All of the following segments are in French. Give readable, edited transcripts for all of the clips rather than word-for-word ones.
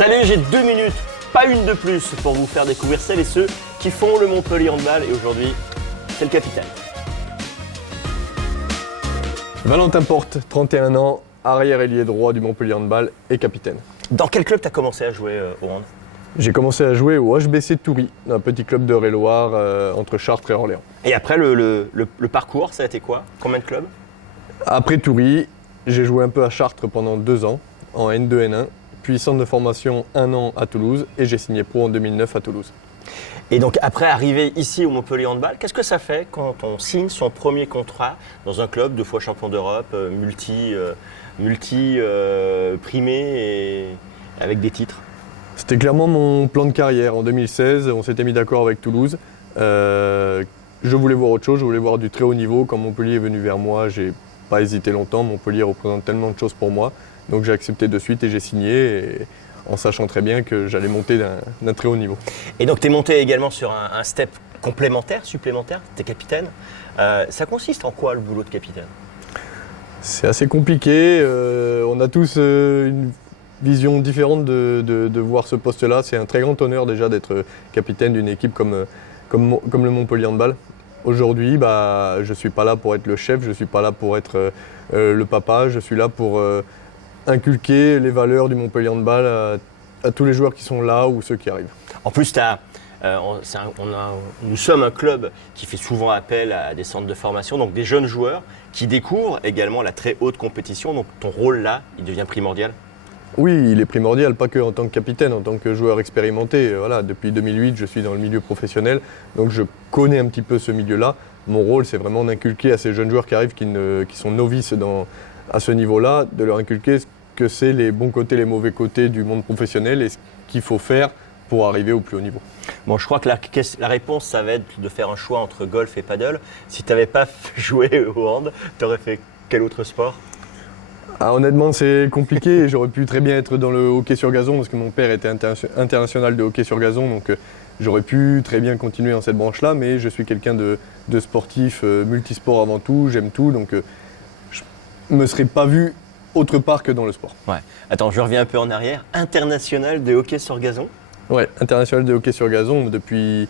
Salut, j'ai 2 minutes, pas une de plus, pour vous faire découvrir celles et ceux qui font le Montpellier Handball. Et aujourd'hui, c'est le capitaine. Valentin Porte, 31 ans, arrière-ailier droit du Montpellier Handball et capitaine. Dans quel club tu as commencé à jouer au hand? J'ai commencé à jouer au HBC de Toury, un petit club de Eure-et-Loir entre Chartres et Orléans. Et après, le parcours, ça a été quoi? Combien de clubs? Après Toury, j'ai joué un peu à Chartres pendant 2 ans, en N2, N1, puis centre de formation 1 an à Toulouse et j'ai signé pro en 2009 à Toulouse. Et donc après arriver ici au Montpellier Handball, qu'est-ce que ça fait quand on signe son premier contrat dans un club 2 fois champion d'Europe, primé et avec des titres? C'était clairement mon plan de carrière. En 2016, on s'était mis d'accord avec Toulouse. Je voulais voir autre chose, je voulais voir du très haut niveau. Quand Montpellier est venu vers moi, j'ai pas hésité longtemps. Montpellier représente tellement de choses pour moi. Donc j'ai accepté de suite et j'ai signé, et en sachant très bien que j'allais monter d'un très haut niveau. Et donc tu es monté également sur un step complémentaire, supplémentaire, tu es capitaine. Ça consiste en quoi le boulot de capitaine? C'est assez compliqué. On a tous une vision différente de voir ce poste-là. C'est un très grand honneur déjà d'être capitaine d'une équipe comme le Montpellier Handball. Aujourd'hui, je ne suis pas là pour être le chef, je ne suis pas là pour être le papa, je suis là pour inculquer les valeurs du Montpellier Handball à tous les joueurs qui sont là ou ceux qui arrivent. En plus, nous sommes un club qui fait souvent appel à des centres de formation, donc des jeunes joueurs qui découvrent également la très haute compétition. Donc ton rôle là, il devient primordial. Oui, il est primordial, pas que en tant que capitaine, en tant que joueur expérimenté. Voilà, depuis 2008, je suis dans le milieu professionnel, donc je connais un petit peu ce milieu-là. Mon rôle, c'est vraiment d'inculquer à ces jeunes joueurs qui arrivent, qui sont novices à ce niveau-là, de leur inculquer ce que c'est les bons côtés, les mauvais côtés du monde professionnel et ce qu'il faut faire pour arriver au plus haut niveau. Bon, je crois que la réponse, ça va être de faire un choix entre golf et paddle. Si tu n'avais pas joué au hand, tu aurais fait quel autre sport? Honnêtement, c'est compliqué. J'aurais pu très bien être dans le hockey sur gazon parce que mon père était international de hockey sur gazon. Donc j'aurais pu très bien continuer dans cette branche-là. Mais je suis quelqu'un de sportif, multisport avant tout. J'aime tout. Donc je ne me serais pas vu autre part que dans le sport. Ouais. Attends, je reviens un peu en arrière. International de hockey sur gazon? Ouais, international de hockey sur gazon. Depuis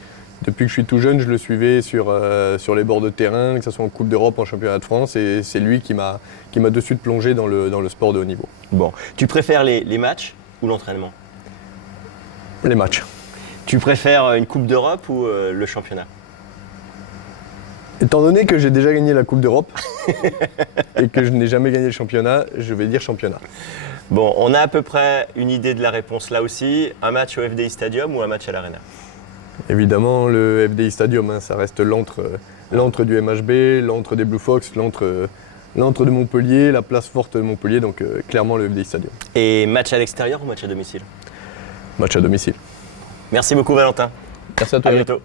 que je suis tout jeune, je le suivais sur les bords de terrain, que ce soit en Coupe d'Europe, en Championnat de France, et c'est lui qui m'a de suite plongé dans le sport de haut niveau. Bon, tu préfères les matchs ou l'entraînement? Les matchs. Tu préfères une Coupe d'Europe ou le championnat? Étant donné que j'ai déjà gagné la Coupe d'Europe et que je n'ai jamais gagné le championnat, je vais dire championnat. Bon, on a à peu près une idée de la réponse là aussi. Un match au FDI Stadium ou un match à l'Arena? Évidemment, le FDI Stadium, ça reste l'antre du MHB, l'antre des Blue Fox, l'antre de Montpellier, la place forte de Montpellier, donc clairement le FDI Stadium. Et match à l'extérieur ou match à domicile? Match à domicile. Merci beaucoup Valentin. Merci à toi. À bientôt.